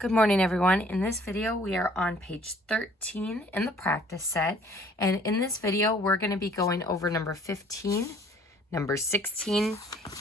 Good morning, everyone. In this video, we are on page 13 in the practice set. And in this video, we're going to be going over number 15, number 16,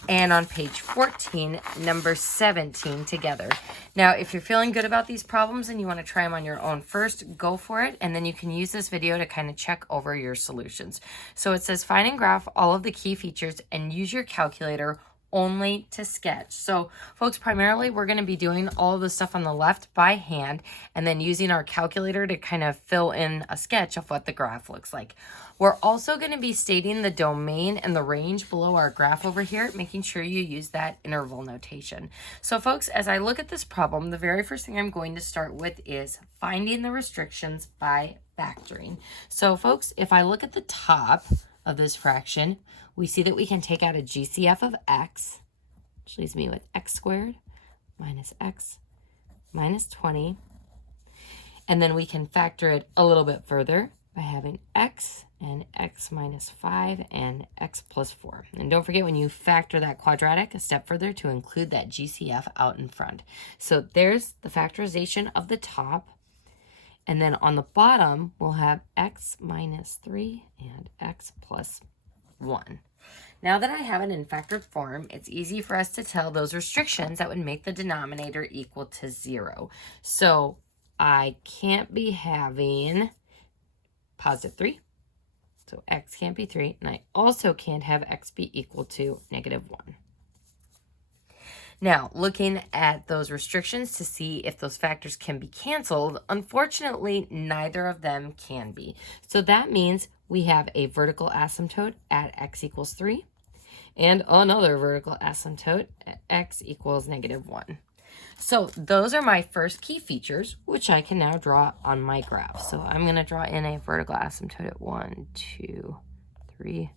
and on page 14, number 17 together. Now, if you're feeling good about these problems and you want to try them on your own first, go for it. And then you can use this video to kind of check over your solutions. So it says, find and graph all of the key features and use your calculator only to sketch. So folks, primarily we're going to be doing all of the stuff on the left by hand and then using our calculator to kind of fill in a sketch of what the graph looks like. We're also going to be stating the domain and the range below our graph over here, making sure you use that interval notation. So folks, as I look at this problem, the very first thing I'm going to start with is finding the restrictions by factoring. So folks, if I look at the top of this fraction, we see that we can take out a GCF of x, which leaves me with x squared minus x minus 20. And then we can factor it a little bit further by having x and x minus 5 and x plus 4. And don't forget, when you factor that quadratic a step further, to include that GCF out in front. So there's the factorization of the top. And then on the bottom, we'll have x minus 3 and x plus 1. Now that I have it in factored form, it's easy for us to tell those restrictions that would make the denominator equal to 0. So I can't be having positive 3. So x can't be 3. And I also can't have x be equal to negative 1. Now, looking at those restrictions to see if those factors can be canceled, unfortunately, neither of them can be. So that means we have a vertical asymptote at x equals 3 and another vertical asymptote at x equals negative 1. So those are my first key features, which I can now draw on my graph. So I'm going to draw in a vertical asymptote at 1, 2, 3.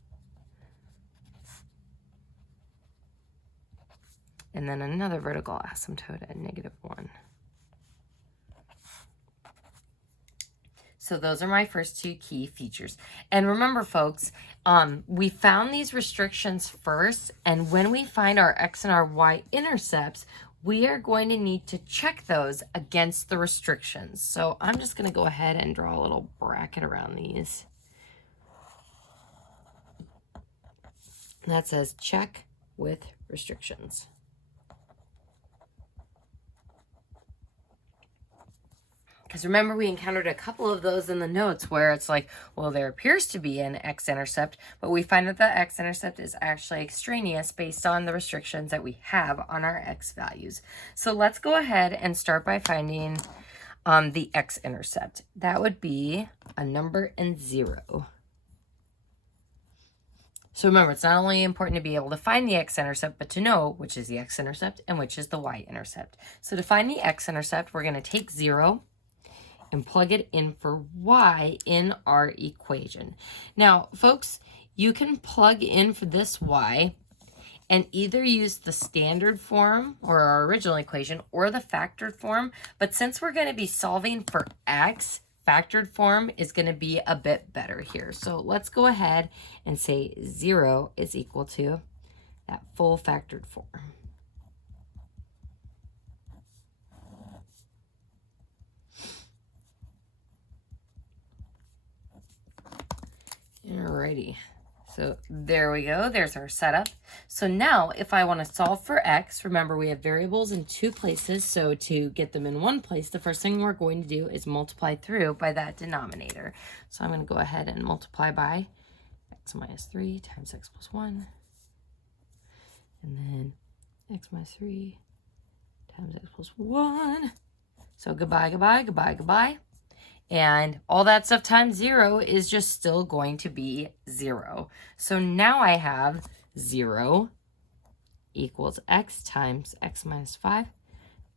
And then another vertical asymptote at negative 1. So those are my first two key features. And remember, folks, we found these restrictions first, and when we find our x and our y intercepts, we are going to need to check those against the restrictions. So I'm just going to go ahead and draw a little bracket around these. That says check with restrictions. Because remember, we encountered a couple of those in the notes where it's like, well, there appears to be an x-intercept, but we find that the x-intercept is actually extraneous based on the restrictions that we have on our x values. So let's go ahead and start by finding the x-intercept. That would be a number in 0. So remember, it's not only important to be able to find the x-intercept, but to know which is the x-intercept and which is the y-intercept. So to find the x-intercept, we're going to take 0 and plug it in for y in our equation. Now, folks, you can plug in for this y and either use the standard form or our original equation or the factored form. But since we're going to be solving for x, factored form is going to be a bit better here. So let's go ahead and say 0 is equal to that full factored form. Alrighty, so there we go. There's our setup. So now if I want to solve for x, remember we have variables in 2 places. So to get them in one place, the first thing we're going to do is multiply through by that denominator. So I'm going to go ahead and multiply by x minus 3 times x plus 1. And then x minus 3 times x plus 1. So goodbye, goodbye, goodbye, goodbye. And all that stuff times 0 is just still going to be 0. So now I have 0 equals x times x minus 5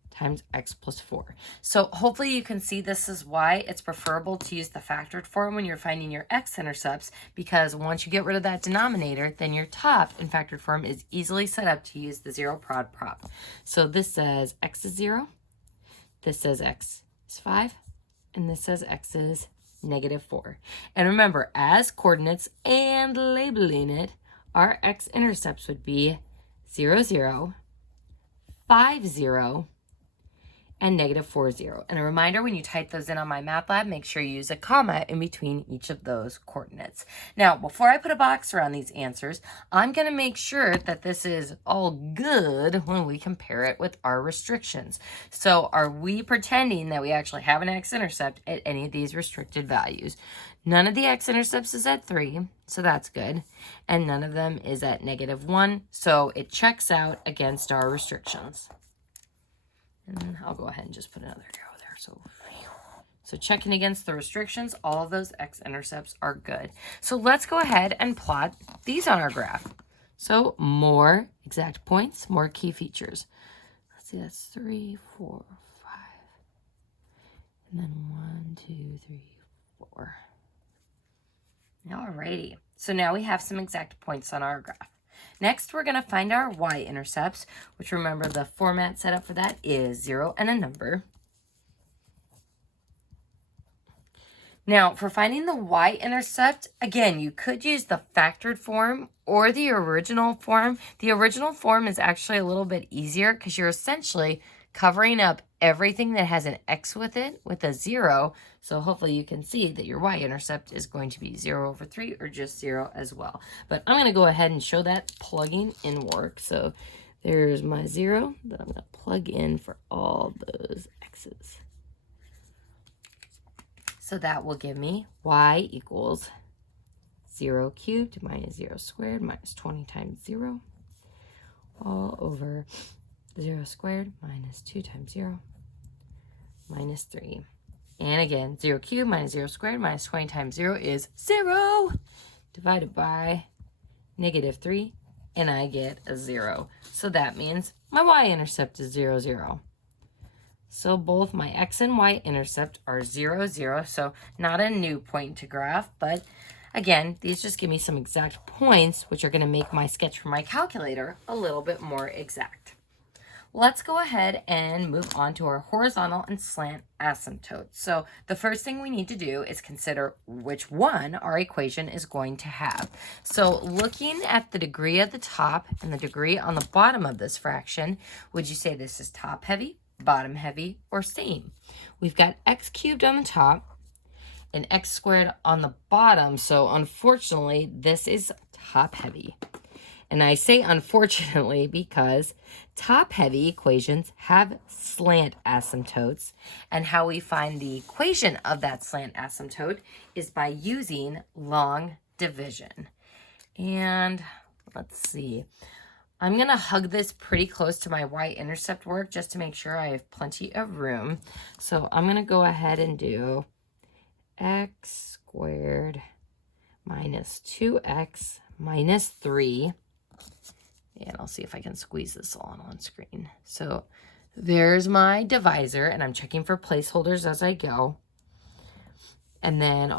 times x plus 4. So hopefully you can see this is why it's preferable to use the factored form when you're finding your x-intercepts, because once you get rid of that denominator, then your top in factored form is easily set up to use the 0 prod prop. So this says x is 0, this says x is 5, and this says x is negative 4. And remember, as coordinates and labeling it, our x-intercepts would be 0, 0, 5, 0, and negative 4, 0. And a reminder, when you type those in on my math lab, make sure you use a comma in between each of those coordinates. Now, before I put a box around these answers, I'm going to make sure that this is all good when we compare it with our restrictions. So are we pretending that we actually have an x-intercept at any of these restricted values? None of the x-intercepts is at 3, so that's good. And none of them is at negative 1, so it checks out against our restrictions. And I'll go ahead and just put another arrow there. So checking against the restrictions, all of those x-intercepts are good. So let's go ahead and plot these on our graph. So more exact points, more key features. Let's see, that's 3, 4, 5. And then 1, 2, 3, 4. Alrighty. So now we have some exact points on our graph. Next, we're going to find our y-intercepts, which remember the format set up for that is 0 and a number. Now, for finding the y-intercept, again, you could use the factored form or the original form. The original form is actually a little bit easier because you're essentially covering up everything that has an x with it with a 0. So hopefully you can see that your y-intercept is going to be 0 over 3 or just 0 as well. But I'm going to go ahead and show that plugging in work. So there's my 0 that I'm going to plug in for all those x's. So that will give me y equals 0 cubed minus 0 squared minus 20 times 0 all over 0 squared minus 2 times 0 minus 3. And again, 0 cubed minus 0 squared minus 20 times 0 is 0 divided by negative 3, and I get a 0. So that means my y-intercept is 0, 0. So both my x and y-intercept are 0, 0, so not a new point to graph, but again, these just give me some exact points, which are going to make my sketch for my calculator a little bit more exact. Let's go ahead and move on to our horizontal and slant asymptotes. So the first thing we need to do is consider which one our equation is going to have. So looking at the degree at the top and the degree on the bottom of this fraction, would you say this is top heavy, bottom heavy, or same? We've got x cubed on the top and x squared on the bottom. So unfortunately, this is top heavy. And I say unfortunately because top-heavy equations have slant asymptotes, and how we find the equation of that slant asymptote is by using long division. And let's see. I'm going to hug this pretty close to my y-intercept work just to make sure I have plenty of room. So I'm going to go ahead and do x squared minus 2x minus 3. And I'll see if I can squeeze this all on one screen. So there's my divisor, and I'm checking for placeholders as I go. And then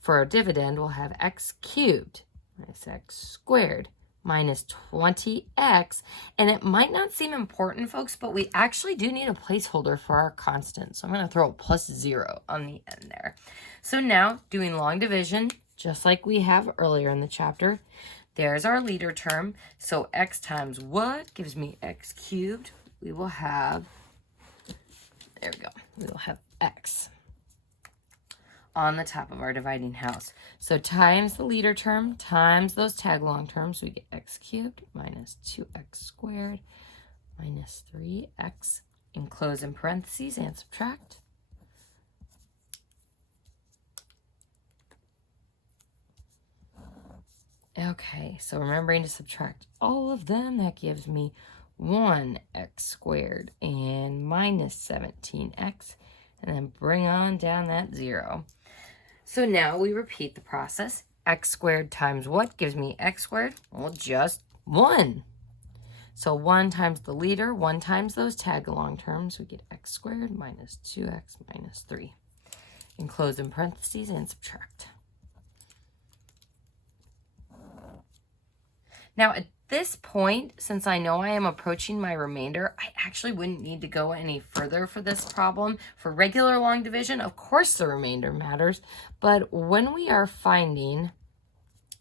for our dividend, we'll have x cubed minus x squared minus 20x. And it might not seem important, folks, but we actually do need a placeholder for our constant. So I'm going to throw a plus 0 on the end there. So now, doing long division, just like we have earlier in the chapter, there's our leader term. So x times what gives me x cubed? We will have, there we go, we will have x on the top of our dividing house. So times the leader term times those tag along terms, we get x cubed minus 2x squared minus 3x, enclose in parentheses and subtract. Okay, so remembering to subtract all of them, that gives me 1x squared and minus 17x, and then bring on down that 0. So now we repeat the process. X squared times what gives me x squared? Well, just 1. So 1 times the leader, 1 times those tag along terms, we get x squared minus 2x minus 3. Enclose in parentheses and subtract. Now, at this point, since I know I am approaching my remainder, I actually wouldn't need to go any further for this problem. For regular long division, of course the remainder matters, but when we are finding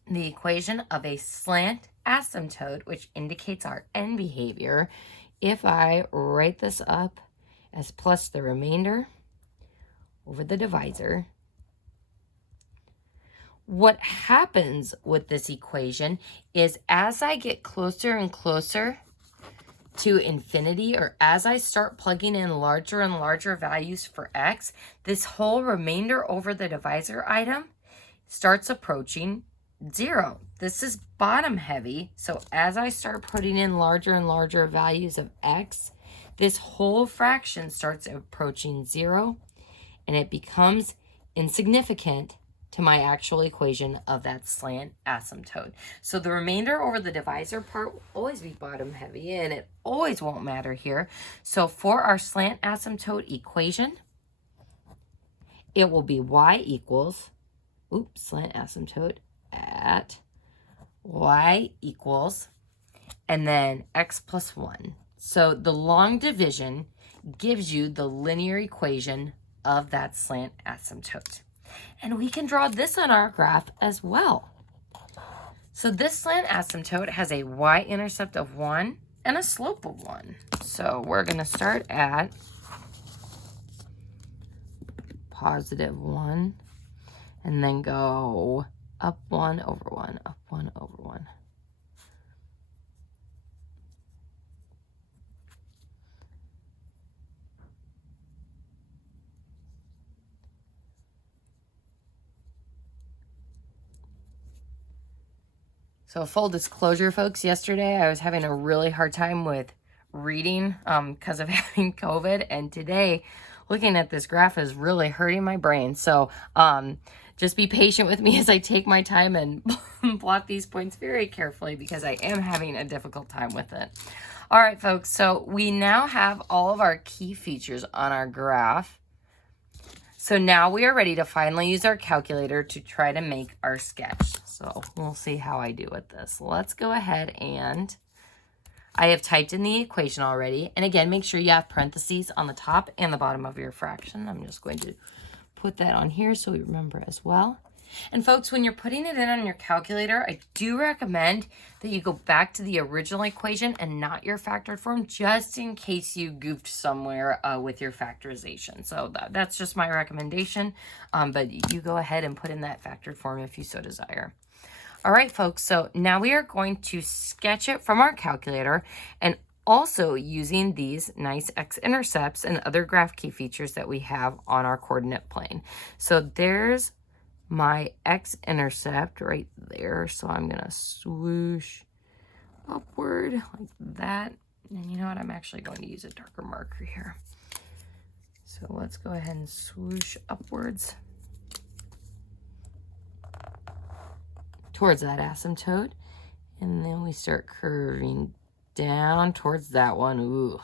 the equation of a slant asymptote, which indicates our end behavior, if I write this up as plus the remainder over the divisor. What happens with this equation is as I get closer and closer to infinity, or as I start plugging in larger and larger values for x, this whole remainder over the divisor item starts approaching 0. This is bottom heavy, so as I start putting in larger and larger values of x, this whole fraction starts approaching 0, and it becomes insignificant to my actual equation of that slant asymptote. So the remainder over the divisor part will always be bottom heavy, and it always won't matter here. So for our slant asymptote equation, it will be y equals, slant asymptote at y equals, and then x plus 1. So the long division gives you the linear equation of that slant asymptote. And we can draw this on our graph as well. So this slant asymptote has a y-intercept of 1 and a slope of 1. So we're going to start at positive 1 and then go up 1 over 1, up 1 over 1. So full disclosure, folks, yesterday I was having a really hard time with reading because of having COVID, and today looking at this graph is really hurting my brain. So just be patient with me as I take my time and plot these points very carefully because I am having a difficult time with it. All right, folks, so we now have all of our key features on our graph. So now we are ready to finally use our calculator to try to make our sketch. So we'll see how I do with this. Let's go ahead, and I have typed in the equation already. And again, make sure you have parentheses on the top and the bottom of your fraction. I'm just going to put that on here so we remember as well. And folks, when you're putting it in on your calculator, I do recommend that you go back to the original equation and not your factored form, just in case you goofed somewhere with your factorization. So that's just my recommendation, but you go ahead and put in that factored form if you so desire. All right, folks, so now we are going to sketch it from our calculator and also using these nice x-intercepts and other graph key features that we have on our coordinate plane. So there's my x-intercept right there. So I'm going to swoosh upward like that. And you know what? I'm actually going to use a darker marker here. So let's go ahead and swoosh upwards towards that asymptote. And then we start curving down towards that one. Ooh,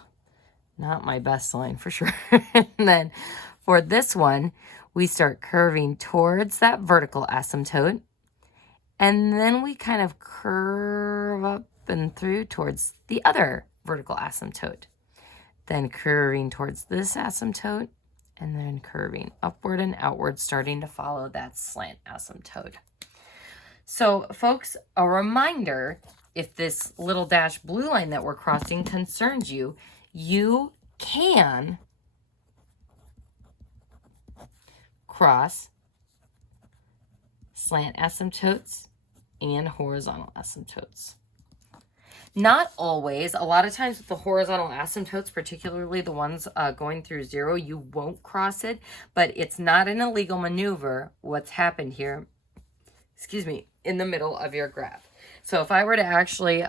not my best line for sure. And then for this one, we start curving towards that vertical asymptote, and then we kind of curve up and through towards the other vertical asymptote, then curving towards this asymptote, and then curving upward and outward, starting to follow that slant asymptote. So, folks, a reminder, if this little dashed blue line that we're crossing concerns you, you can cross slant asymptotes and horizontal asymptotes. Not always. A lot of times with the horizontal asymptotes, particularly the ones going through 0, you won't cross it, but it's not an illegal maneuver what's happened here, in the middle of your graph. So if I were to actually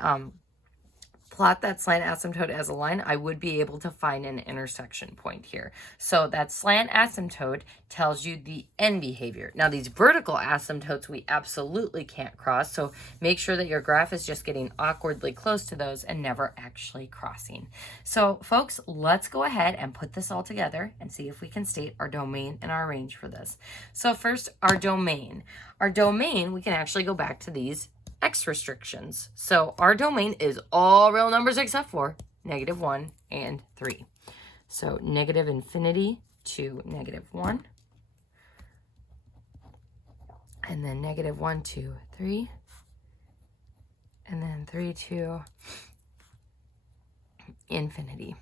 plot that slant asymptote as a line, I would be able to find an intersection point here. So that slant asymptote tells you the end behavior. Now these vertical asymptotes we absolutely can't cross, so make sure that your graph is just getting awkwardly close to those and never actually crossing. So folks, let's go ahead and put this all together and see if we can state our domain and our range for this. So first, our domain. Our domain, we can actually go back to these x restrictions. So our domain is all real numbers except for -1 and 3. So negative infinity to -1, and then -1 to 3, and then 3 to infinity.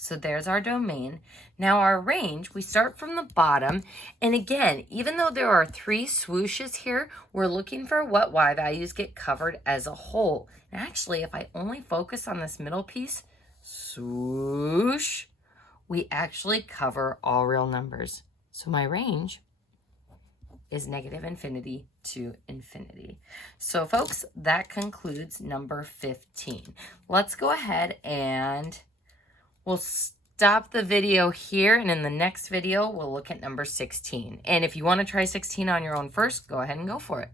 So there's our domain. Now our range, we start from the bottom. And again, even though there are 3 swooshes here, we're looking for what Y values get covered as a whole. And actually, if I only focus on this middle piece, swoosh, we actually cover all real numbers. So my range is -infinity to infinity. So folks, that concludes number 15. Let's go ahead and we'll stop the video here, and in the next video, we'll look at number 16. And if you want to try 16 on your own first, go ahead and go for it.